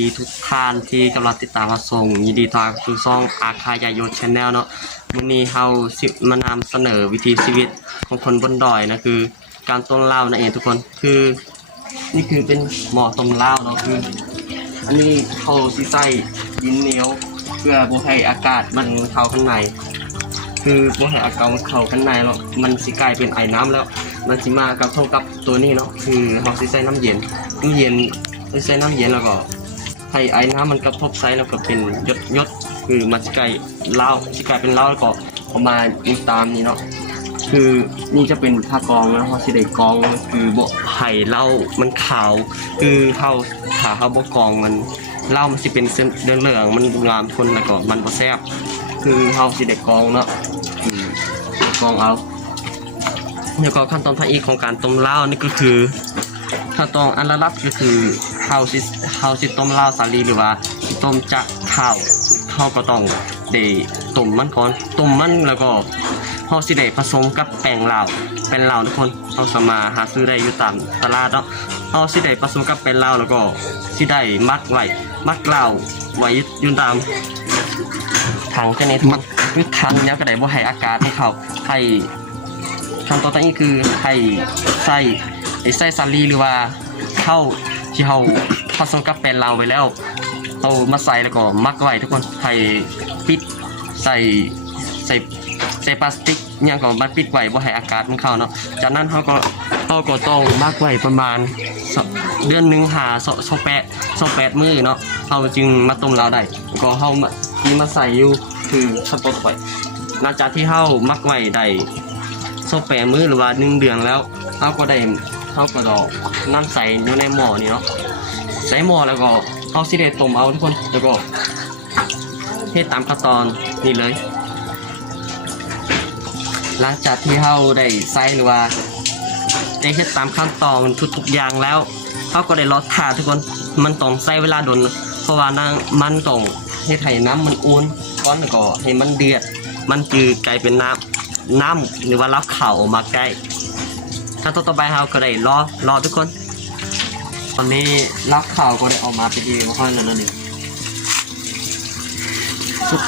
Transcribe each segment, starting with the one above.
ดีทุกท่านที่กำลังติดตามมาส่งยินดีต้อนรับสู่ช่องอาคายายโยชแนลเนาะวันนี้เฮาสิมานำเสนอวิถีชีวิตของคนบนดอยนะคือ การต้มเหล้านั่นเองทุกคนคือ นี่คือเป็นหม้อต้มเหล้าเนาะคือ อันนี้เขาสิใส่ดินเหนียวเพื่อบ่ให้อากาศมันเข้าข้างใน คือบ่ให้อากาศมันเข้าข้างในเนาะมันสิกลายเป็นไอ้น้ำแล้ว มันสิมากระทบกับตัวนี้เนาะคือเราสิใส่น้ำเย็นน้ำเย็นเราใส่น้ำเย็นแล้วก็ ให้ไอ้น้ำมันกระทบไซแล้วก็เป็นยดยดคือมันสิกลายเหล้าสิกลายเป็นเหล้าแล้วก็เออกมาอีตามนี้เนาะคือนี่จะเป็นผ้ากองนะเขาสิได้กองคือบ่ให้เหล้ามันขาว คือเขาถ้าเขาบ่กองมันเหล้ามันสิเป็นเส้นเหลืองมันงามคนแล้วก็มันบ่แซ่บคือเขาสิได้กองเนาะกองเอาแล้วก็ขั้นตอนทาอีกของการต้มเหล้านี่ก็คือ ขั้นตอนอันละลับก็คือเฮาสิเฮาสิต้มเหล้าสาลีหรือว่าสิต้มจะข้าวเฮาก็ต้องได้ต้มมันก่อนต้มมันแล้วก็เฮาสิได้ผสมกับแป้งเหล้าแป้งเหล้าทุกคนเฮาสามารถหาซื้อได้อยู่ตามตลาดเนาะเฮาสิได้ผสมกับแป้งเหล้าแล้วก็สิได้มัดไว้มัดเหล้าไว้อยู่ตามถังแค่นี้ทุกคนคือถังเนี้ยก็ได้บ่ให้อากาศให้เขาให้ขั้นตอนต่อไปคือให้ใส่ ไอ้ใส่ซาลีหรือว่าเข้าที่เราผสมกับแป้งเราไว้แล้วเอามาใส่แล้วก็มักไว้ทุกคนให้ปิดใส่ใส่ใส่พลาสติกเนี่ยก็มาปิดไว้บ่ให้อากาศมันเข้าเนาะจากนั้นเขาก็เขาก็ต้องมักไว้ประมาณเดือนหนึ่งหาสสองแปดสองแปดมือเนาะเขาจึงมาต้มเราได้ก็เฮามาที่มาใส่อยู่คือขั้นตอนต่อไปหลังจากที่เฮามักไว้ได้โซแปรมือหรือว่าหนึ่งเดือนแล้วเขาก็ได้ เขาก็ดอกน้ำใสอยู่ในหม้อนี่เนาะใส่หม้อแล้วก็เขาสิได้ต้มเอาทุกคนแล้วก็เฮ็ดตามขั้นตอนนี่เลย หลังจากที่เขาได้ใส่หรือว่าได้เฮ็ดตามขั้นตอนทุกๆอย่างแล้วเขาก็ได้รอท่าทุกคนมันต้องใช้เวลาโดนเพราะว่านางมันต้องเฮ็ดให้น้ำมันอุ่นก่อนแล้วก็ให้มันเดือดมันคือกลายเป็นน้ำน้ำหรือว่ารับข่าวออกมาใกล้ ถ้าต่อต่อไปเราก็ได้รอรอทุกคน ตอนนี้รับข่าวก็ได้ออกมาเป็นที่ค่อยแล้วนั่นเอง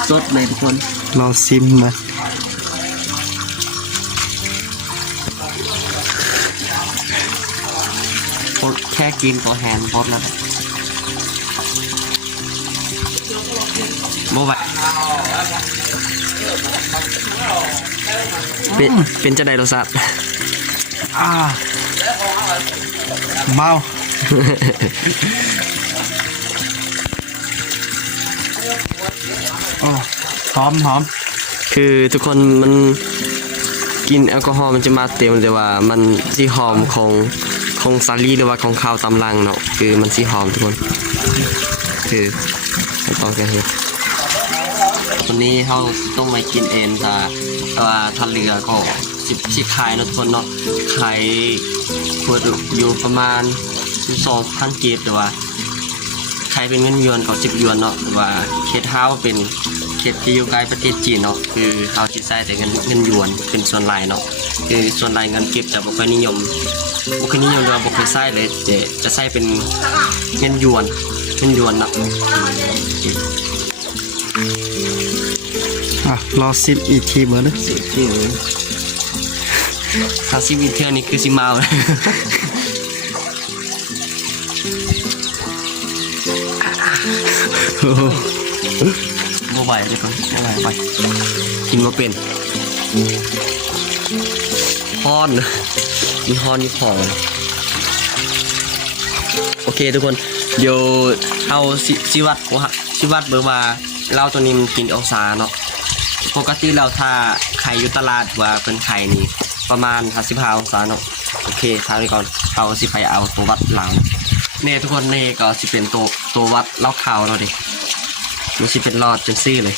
สดๆเลยทุกคนลองซิมมาแค่กินก็แฮนด์พอดแล้วโมบายเป็นเป็นจะได้รสชาติ อ่าเมาโอ้หอมหอมคือทุกคนมันกินแอลกอฮอล์มันจะมาเต็มแต่ว่ามันสีหอมของของซาลีหรือว่าของข้าวตำลังเนาะคือมันสีหอมทุกคน คือขั้นตอนการเฮ็ดวันนี้เขาต้องมากินเองแต่แต่ว่าทะเรือก็ สิบสิขายเนาะทุกคนเนาะขายขวดอยู่ประมาณสองพันเกตแต่ว่าใครเป็นเงินหยวนก็สิบหยวนเนาะว่าเคสเท้าเป็นเคสที่อยู่ใกล้ประเทศจีนเนาะคือเขาจิใช้แต่เงินเงินหยวนเป็นส่วนหลายเนาะคือส่วนหลายเงินเก็บจะบ่ค่อยนิยมบ่ค่อยนิยมหรือว่าบ่ค่อยใช้เลยแต่จะใช้เป็นเงินหยวนเงินหยวนเนาะอะรอซิมอีกทีเหมือนนะสิที่ ถ้าซีวิเทอร์นี่คือสิเมาเลยโอ้โหบ่ไหวเลยคนบ่ไหวไปกินบ่เป็นฮอนมีฮอนมีของโอเคทุกคนเดี๋ยวเอาสิวัดว่าสิวัดเบอร์ว่าเหล้าตัวนี้มันกินองศาเนาะปกติเราถ้าไข่อยู่ตลาดว่าเป็นไข่นี่ ประมาณ55องศาเนาะโอเคทางนี้ก่อนเอาสิไปเอาตัววัดหลังเน่ทุกคนเน่ก็สิเป็นตัวตัววัดเหล้าขาวเราดิมันสิเป็นหลอดจังซี่เลย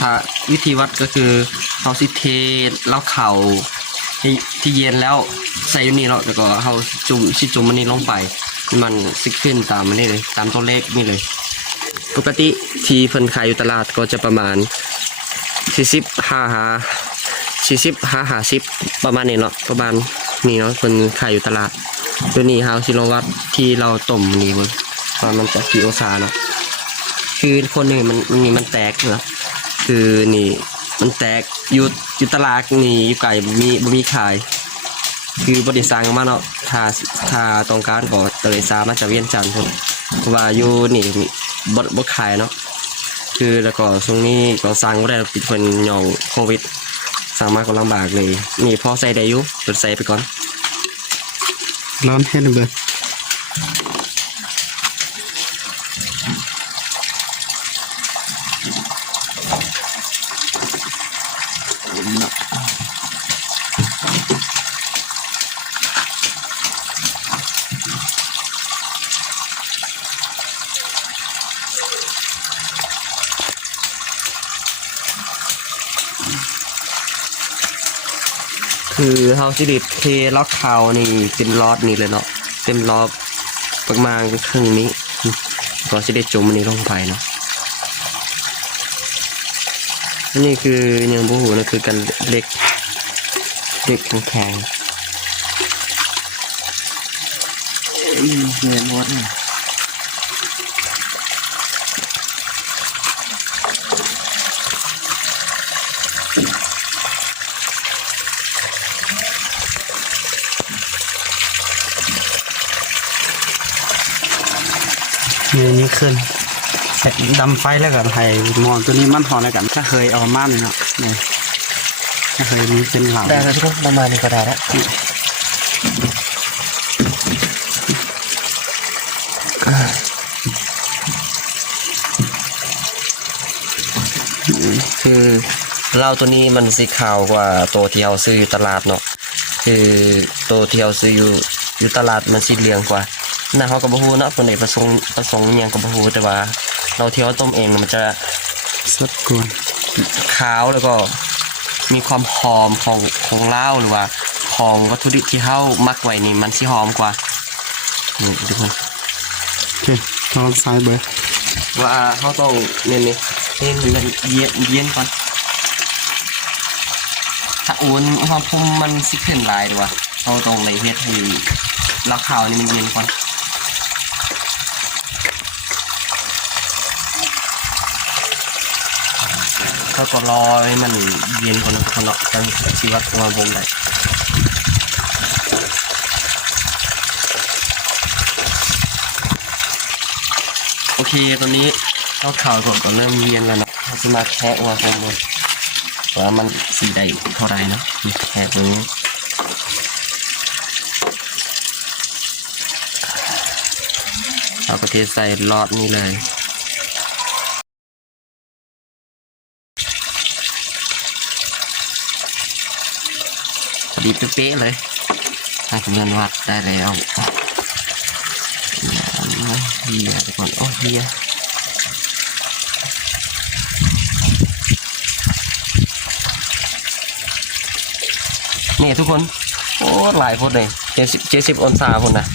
ถ้าวิธีวัดก็คือเขาสิเทแล้วเข่าที่ที่เย็นแล้วใส่อยู่นี่เนาะแล้วก็เขาจุ่มสิจุ่มมันนี่ลงไปมันสิขึ้นตามมันนี่เลย ตามตัวเลขนี่เลย ปกติที่เพิ่นขายอยู่ตลาดก็จะประมาณ40 5หา 40 5 50ประมาณนี้เนาะประมาณนี้เนาะเพิ่นขายอยู่ตลาดตัวนี้เฮาสิลองวัดที่เราต้มนี่บิ่งว่ามันจะกี่องศาเนาะคือคนหนึ่งมันมันนี่มันแตกเนาะคือนี่มันแตกอยู่อยู่ตลาดนี่อยู่ไก่มีบ่มีขาย คือบริษัทมาเนาะถ้าถ้าต้องการก็ตะเลยสามารถจะเวียนจันทร์เพราะว่าอยู่นี่บ่บ่ขายเนาะคือแล้วก็ช่วงนี้ก็สั่งบ่ได้ปิดเพิ่นหย่องโควิด สามารถก็ลำบากเลยนี่พอใส่ได้อยู่เปิดใส่ไปก่อนร้อนเฮ็ดเบิดาสิไดิเทล็อกเขานี่เป็นล็อตนี่เลยเนาะเต็มล็อกประมาณครึ่งนี้ก็สิได้จุ่มอันนี้ลงไปเนาะนี่คือยังบูหูนะคือกันเล็กเล็กแข็งเฮ็ดหมดนี่ย นี่นี่ขึ้นดำไฟแล้วกันให้มอนตัวนี้มันหอนแล้วกันถ้าเคยเอามาเลยเนาะนี่ถ้าเคยนี้เป็นเหล่าได้แล้วทุกคนประมาณนี้ก็ได้แล้วคือเหล้าตัวนี้มันสีขาวกว่าตัวที่เราซื้ออยู่ตลาดเนาะคือตัวที่เราซื้ออยู่อยู่ตลาดมันสีเหลืองกว่า น่าเขาก็บ่ฮู้เนาะคนเอกประสงค์ประสงค์อิหยังก็บ่ฮู้แต่ว่า เราที่เราต้มเองมันจะสดกวนขาวแล้วก็มีความหอมของของเหล้าหรือว่า ของวัตถุดิบที่เฮามักไว้นี่มันสิหอมกว่านี่ทุกคนโอเคลองซ้ายเบิดว่าเฮาต้องเนี่ยนี่เย็นมันเย็นเย็นก่อนถ้าอุ่นอุณหภูมิมันสิขึ้นหลายดีกว่าเฮาต้องเลยเฮ็ดให้เหล้าขาวนี่มันเย็นก่อน เขาก็รอให้มันเย็นก่อนนะทุกคนเนาะจังสิว่าตัวผมได้โอเคตอนนี้เราข่าวก่อนก็เริ่มเย็นแล้วนะเราจะมาแคะว่ากันเลยว่ามันสีใดเท่าไรเนาะมีแคะตรงนี้เราก็เทใส่ลอดนี่เลย ดีเป๊ะเลยทางคำนวัดได้แล้วเฮียไปก่อนโอ้เฮียนี่ทุกคน โอ้หลายคนเลยเจ็ดสิบเจ็ดสิบองศาคนนะ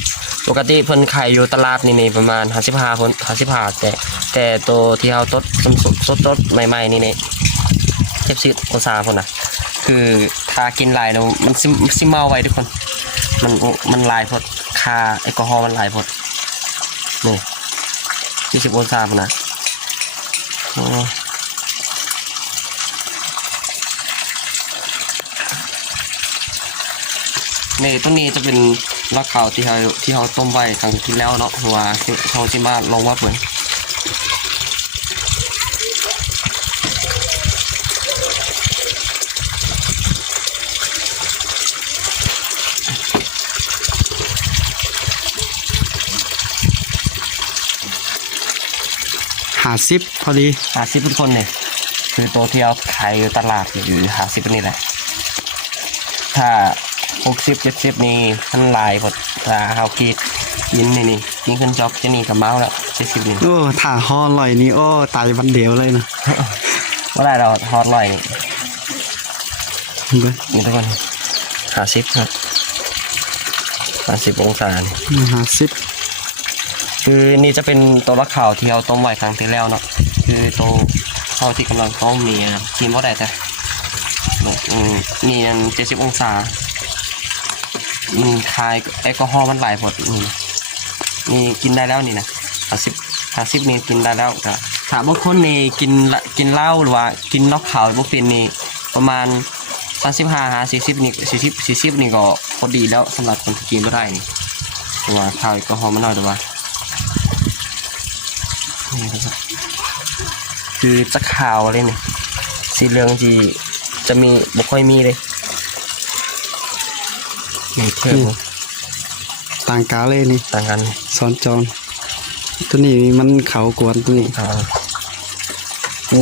ปกติเพิ่นขายอยู่ตลาดนี่นี่ประมาณห้าสิบห้าคนห้าสิบห้าแต่แต่ตัวที่เราตดสดสดตดใหม่ๆนี่นี่เจ็ดสิบองศาคนนะ คือถ้ากินหลายเนาะมันซิซิเมาไว้ทุกคน มันมันหลายพดคาแอลกอฮอล์มันหลายพดนี่ยี่สิบองศาพนะนี่ต้นนี้จะเป็นรักขาวที่เราที่เราต้มไว้ครั้งที่แล้วเนาะเพราะว่าเขาจะมาลงว่าเปิดาซิปพอดีหาซิปทุกคนเนี่ยคือตัวที่เราขายอยู่ตลาดอยู่หาซิปนี่แหละ ถ้าหกสิบเจ็ดสิบนี่มันหลายพดถ้าเขาคิดยินนี่นี่ยิงขึ้นจ็อกจะนี่กับเมาส์แล้วเจ็ดสิบนี่โอ้ถ่าฮอลอยนี่โอ้ตายวันเดียวเลยนะว่าได้เราฮอตลอยเบิดนี่ทุกคนหาซิปครับหาซิปองศานี่หาซิป คือนี่จะเป็นตัวละข่าวที่เราต้มไว้ครั้งที่แล้วเนาะคือตัวข้าวที่กำลังต้มนี่นะกินว่าได้แต่อืมนี่นั่นเจ็ดสิบองศาอืมคายแอลกอฮอล์มันหลายพดมนี่กินได้แล้วนี่นะห้าสิบห้าสิบนี่กินได้แล้วก็ถ้าบางคนนี่กินกินเหล้าหรือว่ากินนอกเขาวบ่เป็นนี่ประมาณสามสิบห้าหาสี่สิบนี่สี่สิบสี่สิบนี่ก็พอดีแล้วสำหรับคนที่กินไม่ได้นี่ตัวาข้าวแอลกอฮอล์มันน้อยแต่ว่า นี่นะครับคือจะขาวเลยนี่สีเหลืองที่จะมีบ่ค่อยมีเลยนี่เทียบต่างกาเลยนี่ต่างกันสอนจอนตัวนี้มันเขากวนตัวนี้อ่า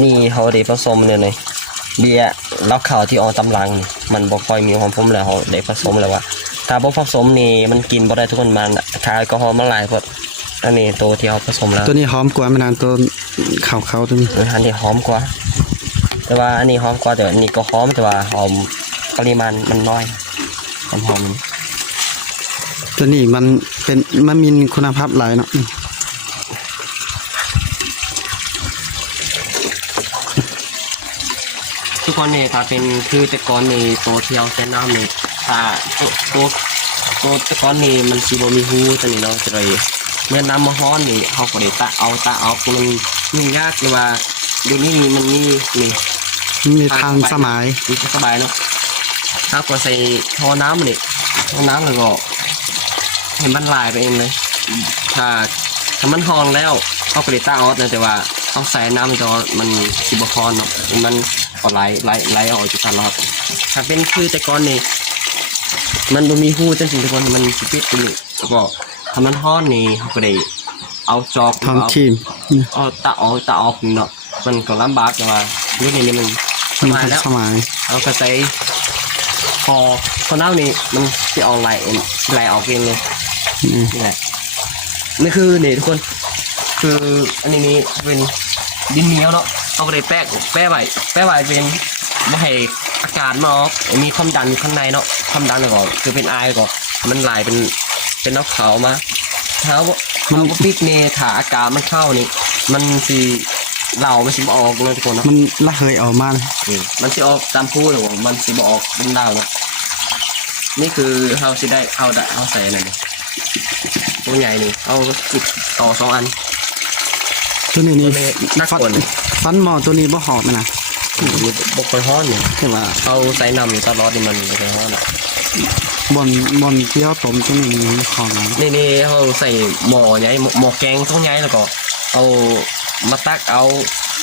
นี่เขาได้ผสมเนี่ยเลยเบียร์เหล้าขาวที่ออกตำลังนี่มันบ่ค่อยมีความผมแล้วเขาได้ผสมแล้วว่าถ้าบ่ผสมนี่มันกินบ่ได้ทุกคนมันคาแอลกอฮอล์มันหลายพด อันนี้ตัวที่เขาผสมแล้วตัวนี้หอมกว่ามันนานตัวเขาเขาตัวนี้อันนี้หอมกว่า แต่ว่าอันนี้หอมกว่าแต่อันนี้ก็หอมแต่ว่าหอมปริมาณมันน้อยความหอมมันตัวนี้มันเป็นมันมีคุณภาพหลายเนาะอืมทุกคนนี่ถ้าเป็นคือแต่ก่อนนี่ตัวที่เราใช้น้ำนี่ถ้าตัวตัวตัวแต่ก่อนนี่มันสิบ่มีหูจังนี่เนาะจะเลย เมื่อน้ำมาฮ้อนนี่เขาก็ได้ตะเอาตะเอามันยุ่งยากหรือว่าดูนี่มันมีนี่มีทางสมัยมันก็สบายเนาะถ้าก็ใส่ท่อน้ำนี่ท่อน้ำแล้วก็เห็นมันลายไปเองเลยถ้าถ้ามันฮอนแล้วเขาก็ได้ตะเอานะแต่ว่าต้องใส่น้ำจอมันสิบคอนเนาะมันก็ไหลไหลไหลออกจากตลอดถ้าเป็นคือแต่ก่อนนี่มันมีหูจังสิทุกคนมันสิปิดตรงนี้แล้วก็ ถ้ามันฮ้อนนี่เขาก็ได้เอาจอกทองเอาทีมอืมเอาตะออกตะออกเนาะมันก็ลำบากแต่ว่าเรื่องนี้มันสมีบายทันแล้วสมัยเราก็ใช้พอพอเน่านี่มันจะออกไหลเองไหลออกเองเลยอืมนี่แหละนี่คือนี่ทุกคน คืออันนี้นี่เป็นดินเหนียวเนาะเอาไปแปะแปะไว้แปะไว้เป็นไม่ให้อากาศมันออกมีความดันอยู่ข้างในเนาะความดันแล้วก็คือเป็นไอายก็มันไหลเป็น เป็นนกเขาวมาถ้าว่าถ้าว่าปิดเนี่ยถ้าอากาศมันเข้านี่ มันสิเหล่ามันสิบออกเลยทุกคนเนาะมันละเหยออกมาเลยอืมมันสิออกตามพูดหรือว่ามันสิบออกเป็นดาวเนาะนี่คือเฮาสิได้เอาได้เอาใส่หน่อยนี่ตัวใหญ่นี่เอาจิกต่อสองอัน ตัวนี้นี่ตัวนี้น่ากลัวเลยฟันหมอตัวนี้บ่หอมนะมีบกไปฮ้อนนี่แต่ว่าเอาใส่น้ำอยู่ตลอดนี่มันบกไปฮ้อนอะ บนบนที่เขาต้มตัวนี้มันหอมนะนี่นี่เขาใส่หม้อใหญ่หม้อหม้อแกงต้องใหญ่แล้วก็เอามาตักเอา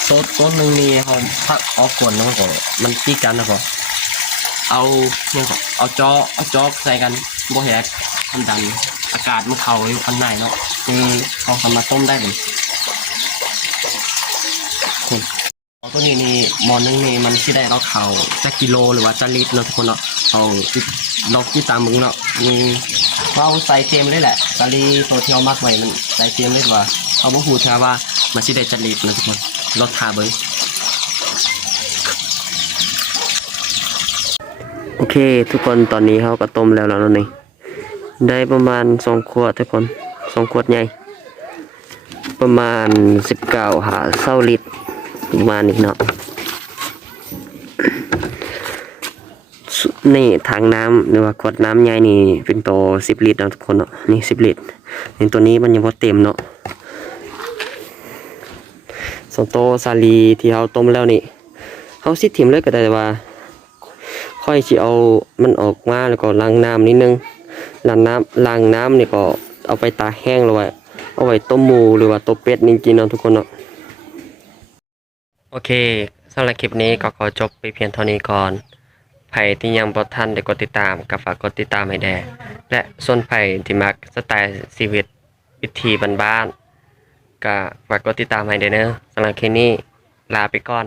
โซดต้นหนึ่งนี่เขาพักเอาก่อนแล้วก็มันตีกันแล้วก็เอาเนี่ยก็เอาจอเอาจอกใส่กันบ่แหกมันดันอากาศมันเข้าอยู่ข้างในเนาะคือเขาสามารถต้มได้เลยคุณเอา ตัวนี้นี่หมอนึงนี่มันที่ได้เราเขาจะกิโลหรือว่าจะลิตรเนาะทุกคนเนาะเอาลองที่ตามมึงเนาะมีเราใส่เต็มเลยแหละกะลีตัวเที่เรามักไว้มันใส่เต็มเลยว่าเขาบอกหูชาว่ามันสิได้จะลิตรนะทุกคนรถทาเบิ้งโอเค ทุกคนตอนนี้เขาก็ต้มแล้วแล้วนี่ได้ประมาณสองขวดทุกคนสองขวดใหญ่ประมาณสิบเก้าหาเศร้าลิตร มานี้เนาะนี่ถังน้ำหรือว่าขวดน้ำใหญ่นี่เป็นตัวสิบลิตรเนาะทุกคนเนาะนี่สิบลิตรนี่ตัวนี้มันยังพอเต็มเนาะส่วนโตวซาลีที่เขาต้มแล้วนี่เขาสิถิ่มเลยก็ได้แต่ว่า ค่อยสิเอามันออกมาแล้วก็ล้างน้ำนิดนึงล้างน้ำล้างน้ำนี่ก็เอาไปตาแห้งแล้วไว้เอาไว้ต้มหมูหรือว่าต้มเป็ดนี่กินเนาะทุกคนเนาะ โอเคสำหรับคลิปนี้ก็ขอจบไปเพียงเท่านี้ก่อนไผ่ที่ยังบอทันได้กดติดตามกับฝากกดติดตามให้แด่และส่วนไผ่ที่มักสไตล์ชีวิตวิธีบ้านๆก็ฝากกดติดตามให้เด้อเนอะสำหรับคลิปนี้ลาไปก่อน